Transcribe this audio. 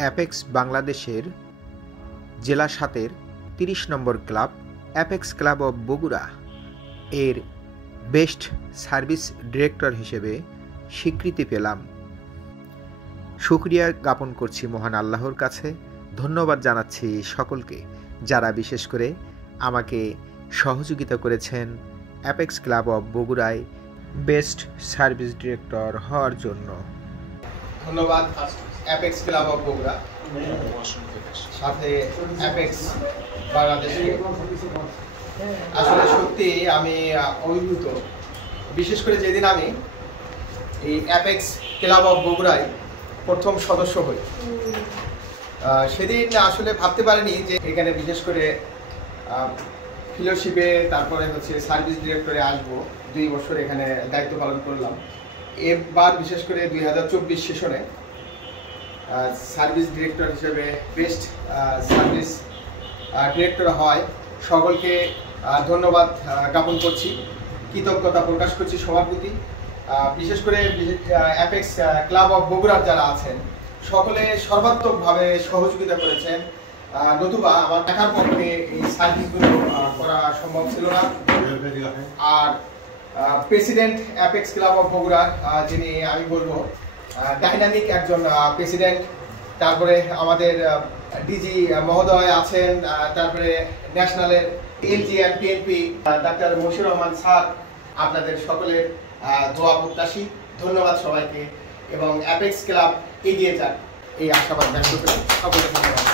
Apex বাংলাদেশের জেলা ৭-এর ৩০ নম্বর club apex club of Bogura এর বেস্ট সার্ভিস ডিরেক্টর হিসেবে স্বীকৃতি পেলাম। শুকরিয়া জ্ঞাপন করছি মহান আল্লাহর কাছে। ধন্যবাদ জানাচ্ছি সকলকে যারা বিশেষ করে আমাকে সহযোগিতা করেছেন অ্যাপেক্স ক্লাব অব বগুড়ায় বেস্ট সার্ভিস ডিরেক্টর হওয়ার জন্য। ধন্যবাদ অ্যাপেক্স ক্লাব অব বগুড়া, সাথে অ্যাপেক্স বাংলাদেশে। আসলে সত্যি আমি অভিভূত, বিশেষ করে যেদিন আমি এই অ্যাপেক্স ক্লাব অব বগুড়ায় প্রথম সদস্য হই, সেদিন আসলে ভাবতে পারিনি যে এখানে বিশেষ করে ফেলোশিপে তারপরে সার্ভিস ডিরেক্টরে আসবো। 2 বছর এখানে দায়িত্ব পালন করলাম। এবার বিশেষ করে 2024 সেশনে সার্ভিস ডিরেক্টর হিসেবে বেস্ট সার্ভিস ডিরেক্টর হয়। সকলকে ধন্যবাদ জ্ঞাপন করছি, কৃতজ্ঞতা প্রকাশ করছি সবার প্রতি। বিশেষ করে অ্যাপেক্স ক্লাব অব বগুড়ার যারা আছেন সকলে সর্বাত্মকভাবে সহযোগিতা করেছেন, নতুবা আমার দেখার পক্ষে এই সার্ভিসগুলো করা সম্ভব ছিল না। আর president apex club of Bogura, যিনি আমি বলবো ডাইনামিক একজন প্রেসিডেন্ট। তারপরে আমাদের ডিজি মহোদয় আছেন, তারপরে ন্যাশনালের এলজি এন্ড পিএনপি ডাক্তার মশিউর রহমান স্যার। আপনাদের সকলের দোয়া প্রত্যাশী। ধন্যবাদ সবাইকে এবং অ্যাপেক্স ক্লাব এগিয়ে যাক এই আশাবাদ ব্যক্ত করে সকলকে ধন্যবাদ।